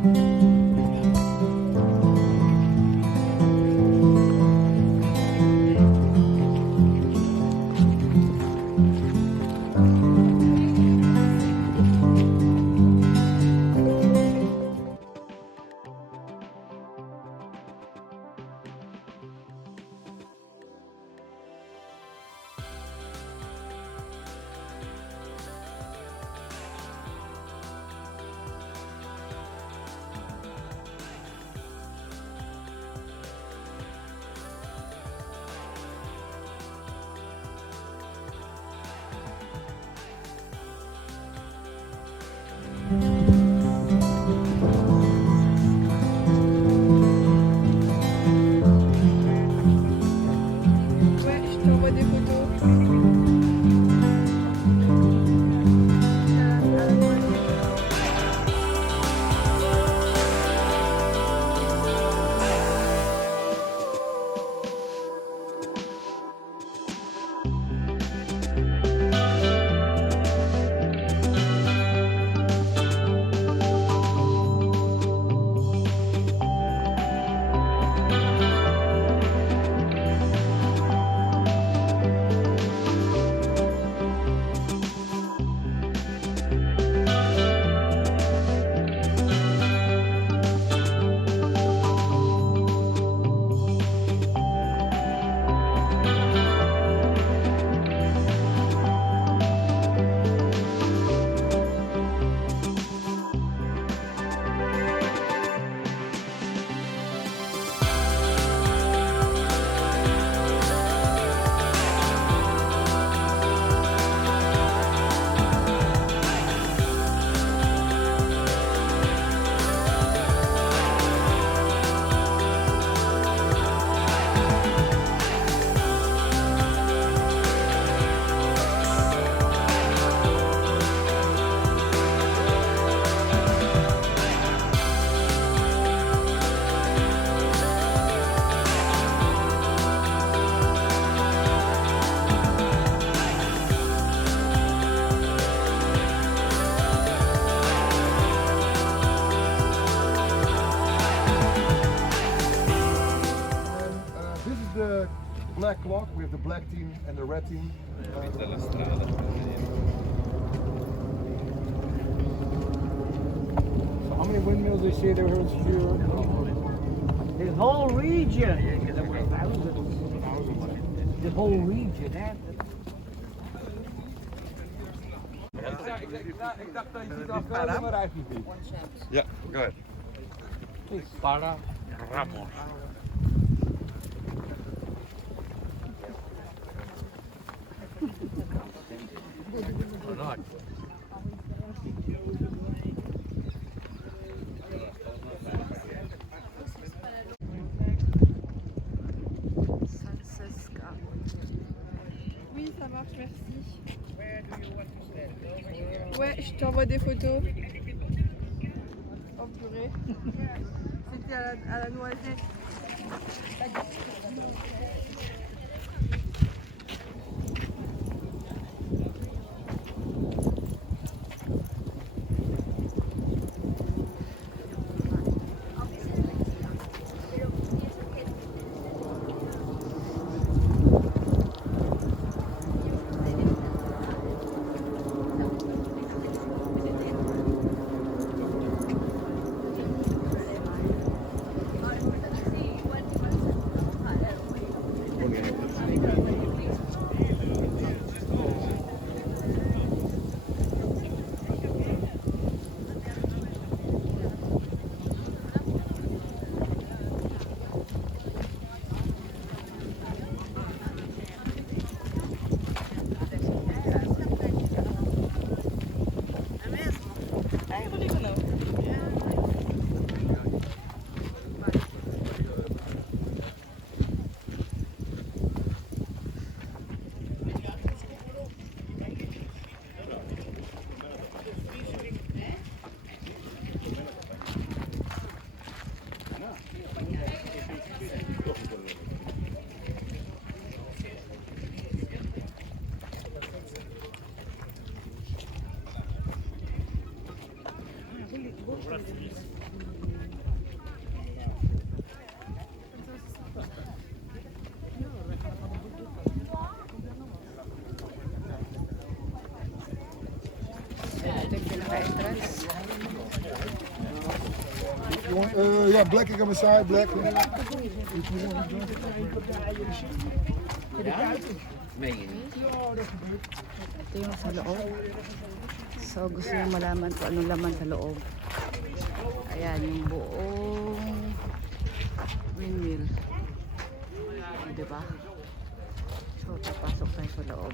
Ouais, je t'envoie des photos. This is the black clock. We have the black team and the red team. So how many windmills they say there are here? This whole region. This whole region, hè? Ik dacht dat je het afkomen, maar eigenlijk niet. Yeah, go ahead. Para Ramos. Zaanse Schans. Oui, ça marche, merci. Ouais, je t'envoie des photos. Oh purée. C'était à la noisette. You want, yeah, black ik hem inside, black. Ito yung sa loob. So gusto nyo malaman kung anong laman sa loob. Ayan yung buong windmill. Diba? So papasok tayo sa loob.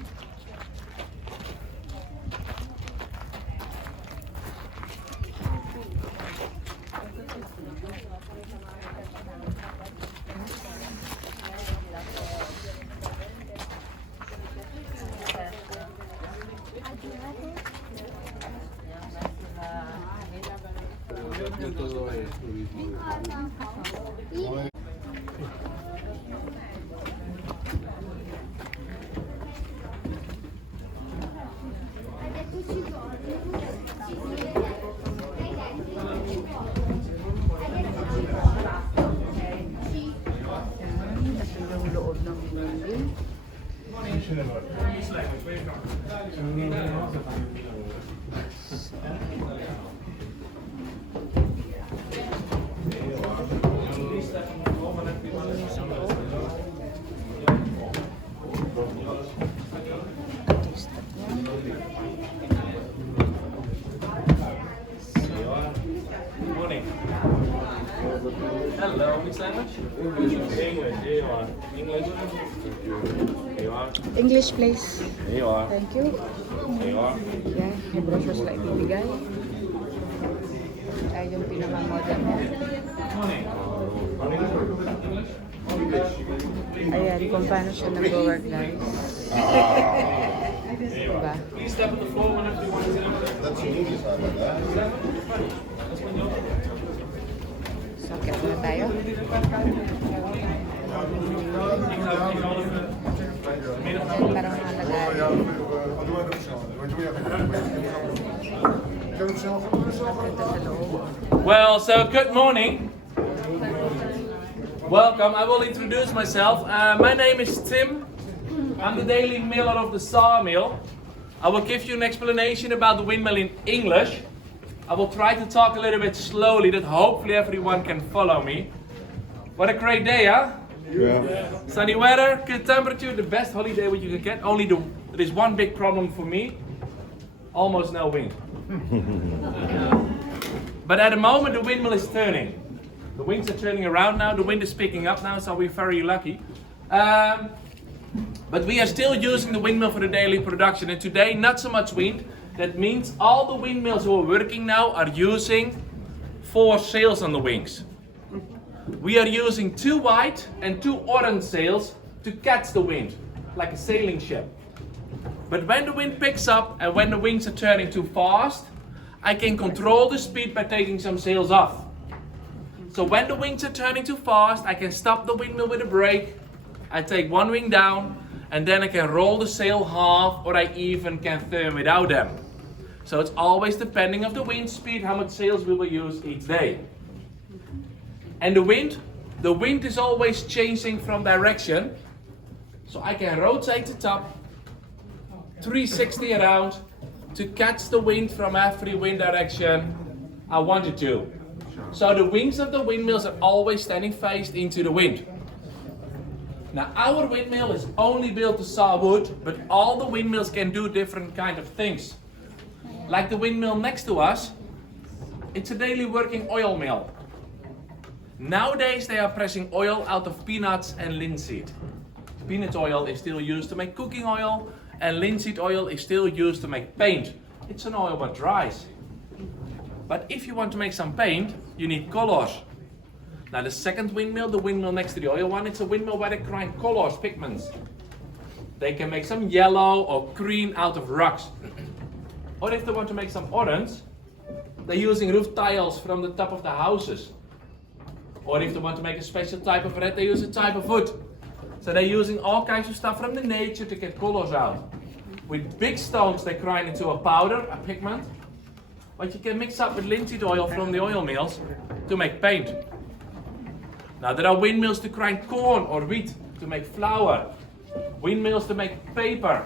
Hello, which language? English. Here you are. English. Here you are. English please. Here you are. Thank you. Here you are. Yan, yung brochures na ibibigay. Ay, yung pinaka-model mo. Ayan, kung paano siya nag-work, guys. Diba? Please step on the floor whenever you want to. That's the English side like that. So, kaya na tayo. Ayan, parang nalagay. Well, so good morning. Welcome. I will introduce myself. My name is Tim. I'm the daily miller of the sawmill. I will give you an explanation about the windmill in English. I will try to talk a little bit slowly that hopefully everyone can follow me. What a great day, huh? Yeah. Sunny weather, good temperature, the best holiday what you can get. Only there is one big problem for me. Almost no wind. But at the moment the windmill is turning. The wings are turning around now, the wind is picking up now, so we're very lucky. But we are still using the windmill for the daily production, and today not so much wind. That means all the windmills who are working now are using 4 sails on the wings. We are using 2 white and 2 orange sails to catch the wind, like a sailing ship. But when the wind picks up and when the wings are turning too fast, I can control the speed by taking some sails off. So when the wings are turning too fast, I can stop the windmill with a brake. I take one wing down, and then I can roll the sail half, or I even can turn without them. So it's always depending on the wind speed, how much sails we will use each day. And the wind is always changing from direction. So I can rotate the top 360 around to catch the wind from every wind direction I wanted to. So the wings of the windmills are always standing faced into the wind. Now our windmill is only built to saw wood, but all the windmills can do different kind of things. Like the windmill next to us, it's a daily working oil mill. Nowadays they are pressing oil out of peanuts and linseed. Peanut oil is still used to make cooking oil, and linseed oil is still used to make paint. It's an oil that dries. But if you want to make some paint, you need colors. Now the second windmill, the windmill next to the oil one, it's a windmill where they grind colors, pigments. They can make some yellow or green out of rocks. Or if they want to make some orange, they're using roof tiles from the top of the houses. Or if they want to make a special type of red, they use a type of wood. So they're using all kinds of stuff from the nature to get colors out. With big stones they grind into a powder, a pigment, what you can mix up with linseed oil from the oil mills to make paint. Now there are windmills to grind corn or wheat to make flour. Windmills to make paper.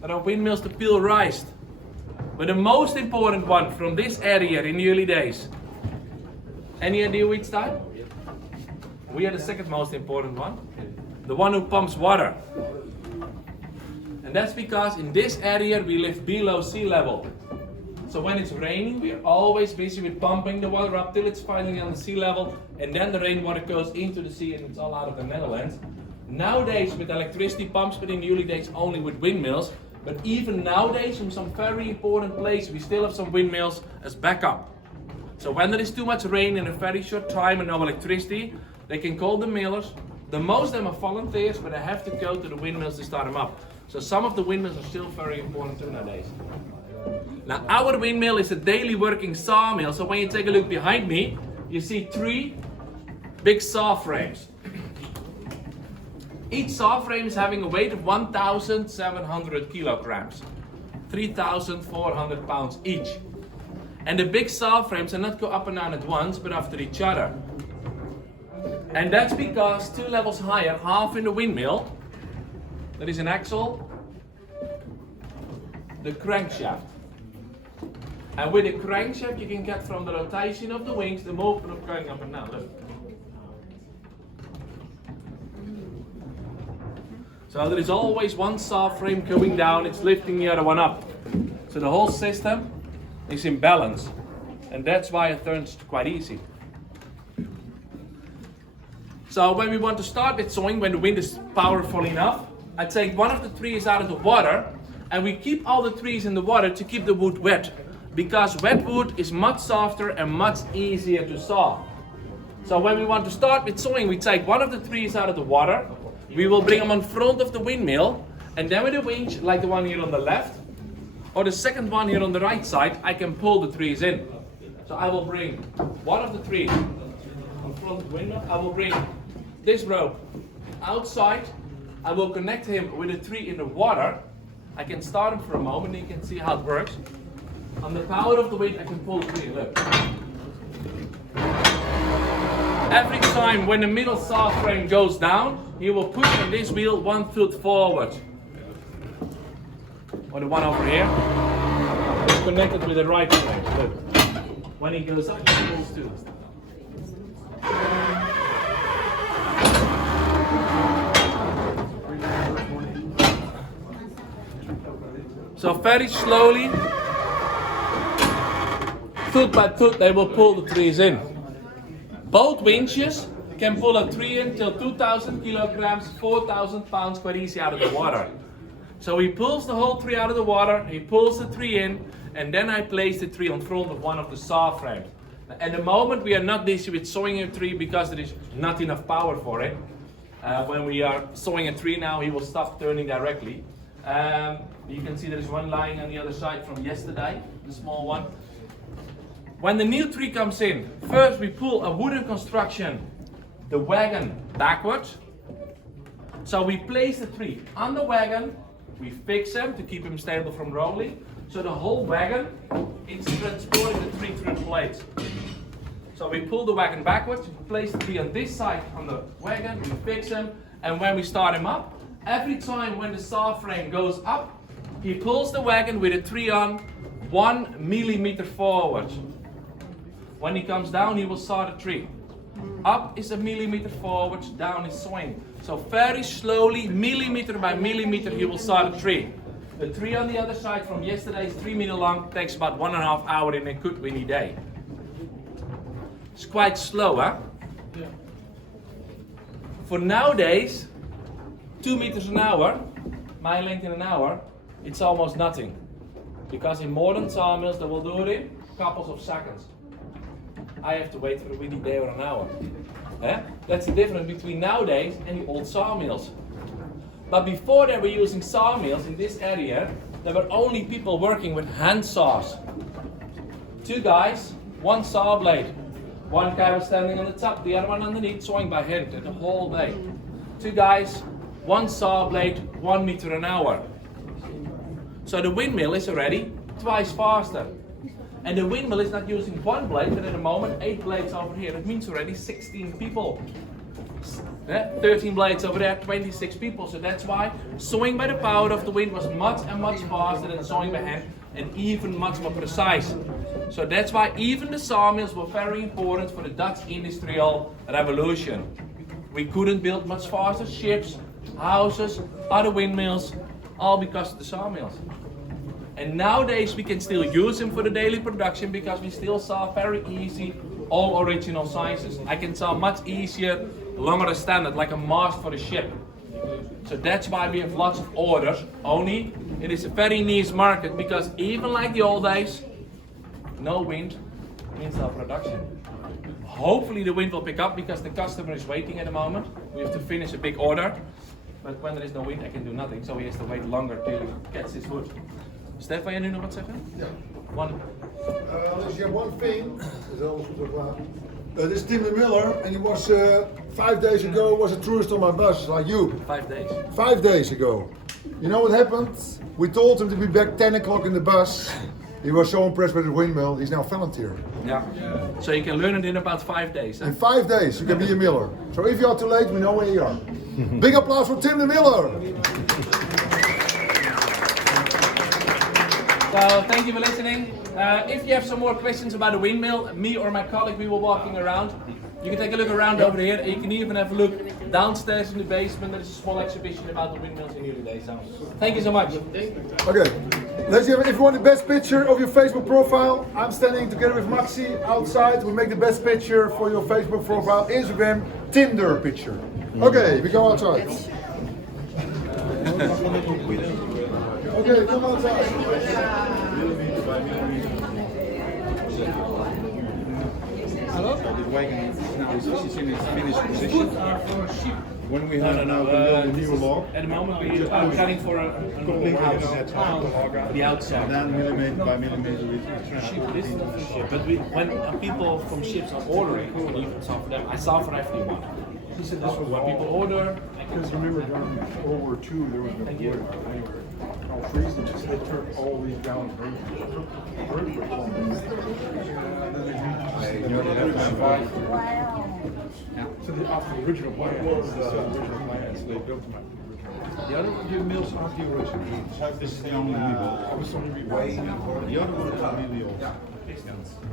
There are windmills to peel rice. But the most important one from this area in the early days, Any idea which type? We are the second most important one. The one who pumps water. And that's because in this area we live below sea level. So when it's raining, we are always busy with pumping the water up till it's finally on the sea level, and then the rainwater goes into the sea and it's all out of the Netherlands. Nowadays with electricity pumps, but in the early days only with windmills. But even nowadays from some very important places we still have some windmills as backup. So when there is too much rain in a very short time and no electricity, they can call the millers. The most of them are volunteers, but they have to go to the windmills to start them up. So some of the windmills are still very important too nowadays. Now our windmill is a daily working sawmill, so when you take a look behind me, you see 3 big saw frames. Each saw frame is having a weight of 1,700 kilograms, 3,400 pounds each. And the big saw frames are not go up and down at once, but after each other. And that's because 2 levels higher, half in the windmill, there is an axle, the crankshaft. And with the crankshaft you can get from the rotation of the wings the movement of going up and down. Look. So there is always one saw frame going down, it's lifting the other one up. So the whole system is in balance. And that's why it turns quite easy. So when we want to start with sawing, when the wind is powerful enough, I take one of the trees out of the water and we keep all the trees in the water to keep the wood wet. Because wet wood is much softer and much easier to saw. So when we want to start with sawing, we take one of the trees out of the water, we will bring them in front of the windmill, and then with a winch, like the one here on the left, or the second one here on the right side, I can pull the trees in. So I will bring one of the trees in front of the windmill, I will bring this rope outside, I will connect him with a tree in the water. I can start him for a moment and you can see how it works. On the power of the wind I can pull the tree, look. Every time when the middle saw frame goes down, he will push on this wheel 1 foot forward. Or the one over here. It's connected with the right frame, look. When he goes up, he pulls too. So very slowly, foot by foot, they will pull the trees in. Both winches can pull a tree in till 2,000 kilograms, 4,000 pounds quite easy out of the water. So he pulls the whole tree out of the water, he pulls the tree in, and then I place the tree in front of one of the saw frames. At the moment we are not busy with sawing a tree because there is not enough power for it. When we are sawing a tree now, he will stop turning directly. You can see there is one lying on the other side from yesterday, the small one. When the new tree comes in, first we pull a wooden construction, the wagon, backwards. So we place the tree on the wagon, we fix him to keep him stable from rolling. So the whole wagon is transporting the tree through the plates. So we pull the wagon backwards, we place the tree on this side on the wagon, we fix him, and when we start him up, every time when the saw frame goes up, he pulls the wagon with a tree on 1 millimeter forward. When he comes down, he will saw the tree. Up is a millimeter forward, down is swing. So very slowly, millimeter by millimeter, he will saw the tree. The tree on the other side from yesterday is 3 meters long, takes about 1.5 hours in a good windy day. It's quite slow, huh? Yeah. For nowadays, 2 meters an hour, my length in an hour, it's almost nothing. Because in modern sawmills, they will do it in couples of seconds. I have to wait for a windy day or an hour. That's the difference between nowadays and the old sawmills. But before they were using sawmills in this area, there were only people working with hand saws. 2 guys, 1 saw blade. One guy was standing on the top, the other one underneath, sawing by hand the whole day. 2 guys, 1 saw blade, 1 meter an hour. So the windmill is already twice faster. And the windmill is not using 1 blade, but at the moment 8 blades over here. That means already 16 people. 13 blades over there, 26 people. So that's why sawing by the power of the wind was much and much faster than sawing by hand, and even much more precise. So that's why even the sawmills were very important for the Dutch industrial revolution. We couldn't build much faster ships, houses, other windmills, all because of the sawmills. And nowadays we can still use them for the daily production because we still saw very easy, all original sizes. I can saw much easier, longer standard, like a mast for a ship. So that's why we have lots of orders. Only it is a very niche market because even like the old days, no wind means no production. Hopefully the wind will pick up because the customer is waiting at the moment. We have to finish a big order. But when there is no wind, I can do nothing. So he has to wait longer to catch his wood. Stefan, jij nu nog wat zeggen? Ja. One. Dus you have one thing. This is Tim de Miller, and he was 5 days ago was a tourist on my bus, like you. 5 days. 5 days ago. You know what happened? We told him to be back 10 o'clock in the bus. He was so impressed with the windmill. He's now volunteer. Yeah. So you can learn it in about 5 days. In 5 days, you can be a miller. So if you are too late, we know where you are. Big applause for Tim de Miller. So thank you for listening. If you have some more questions about the windmill, me or my colleague, we were walking around. You can take a look around over here. You can even have a look downstairs in the basement. There's a small exhibition about the windmills in here today. So thank you so much. Okay, if you want the best picture of your Facebook profile, I'm standing together with Maxi outside. We make the best picture for your Facebook profile, Instagram, Tinder picture. Okay, we go outside. Okay, come outside. The wagon now is in its finished position. When we have now the new log, At the moment we are cutting for a house. The outside. and then millimeter by millimeter we transfer This is not for ship, but when people from ships are ordering, when you saw for them, I saw for everyone. He said this was When people order, because remember during World War II there was no wood anywhere. All freezing, so they took all these down so the original plans, they built them up. The other mills aren't the original. This is the only mill. I was only way. The other one is really old.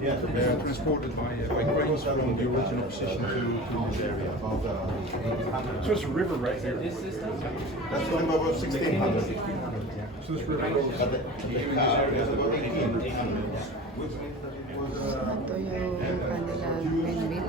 Yeah, they're transported by cranes from the original position to this area. So it's a river right there. this system, That's going about 1600. So this river goes. Ito yung kanilang windmill.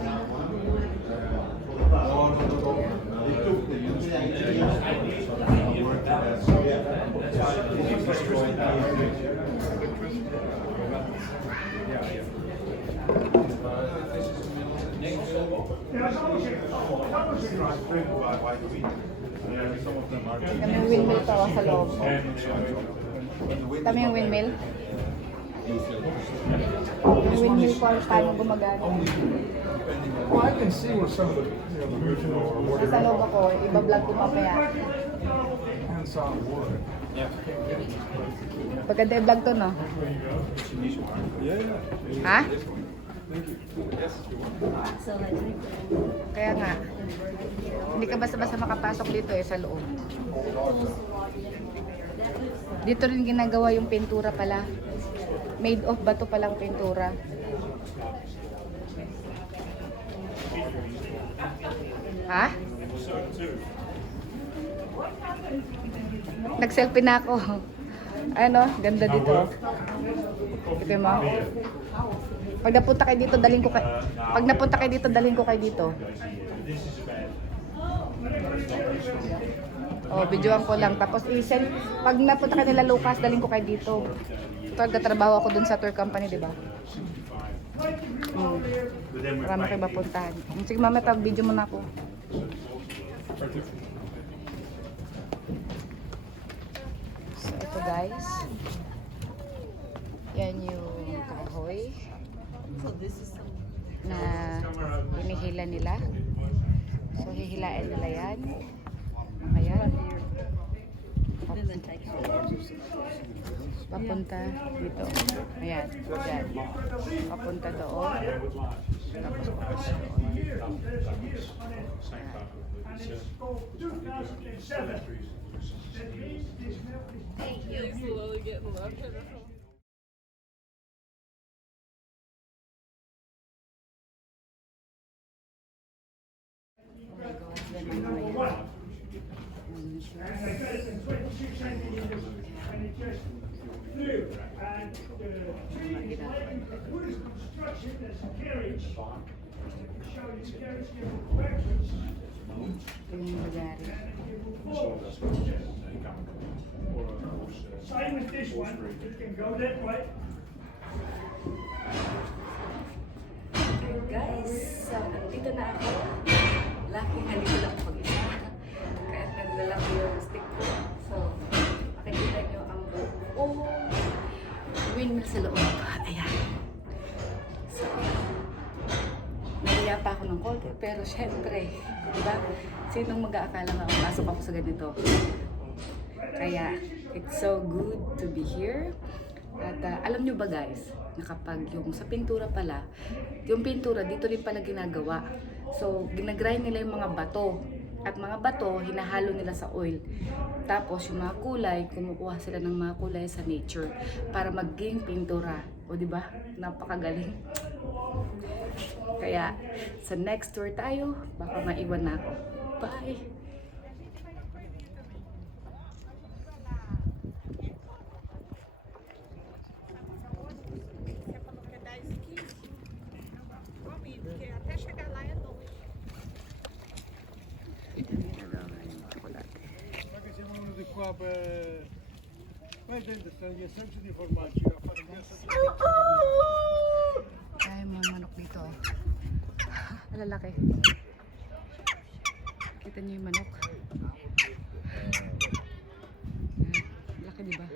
Kami yung windmill to sa loob. Kami yung windmill. Yung windmill ko paano gumagana. Well, I can see where some of the original or what Sa loob ako, iba-vlog ko mamaya. hands-on wood. Pagkanda i-vlog to, no? Ha? Kaya nga, hindi ka basta-basta makapasok dito sa loob. Dito rin ginagawa yung pintura pala. Made of bato palang pintura. Ha? Nag-selfie na ako. Ano, ganda dito. Tignan mo. Pag napunta kayo dito, dalhin ko kayo. Pag napunta kayo dito, dalhin ko kayo dito. Oh, videoan ko lang. Tapos i-send. Pag napunta kayo nila Lucas, dalhin ko kayo dito. Ito, nagtatrabaho ako dun sa tour company, di ba? Marami kayo mapuntahan. Sige, mama, video mo na ako. So, ito guys. Yan yung kahoy na hinihila nila. So, hihilain nila yan. Ayan. Papunta dito. Ayan. Ayan. Papunta doon. Tapos papunta doon. Same with this one, it can go that way. Guys, so dito na ako. Lucky nandito lang ako isa. Kaya nagdala ko yung stick ko. So, makikita nyo ang buong windmill sa loob. Ayan. So, nahiya pa ako ng konti. Pero syempre, diba? Sinong mag-aakala nga pasok ako sa ganito? Kaya, it's so good to be here. At alam nyo ba guys, na kapag yung sa pintura pala, yung pintura dito rin pala ginagawa. So, ginagrind nila yung mga bato. At mga bato, hinahalo nila sa oil. Tapos, yung mga kulay, kumukuha sila ng mga kulay sa nature para maging pintura. O, di ba? Napakagaling. Kaya, sa next tour tayo, baka maiwan na ako. Bye! Ay, mga manok dito. Malalaki. Kita niyo yung manok. Laki, di ba?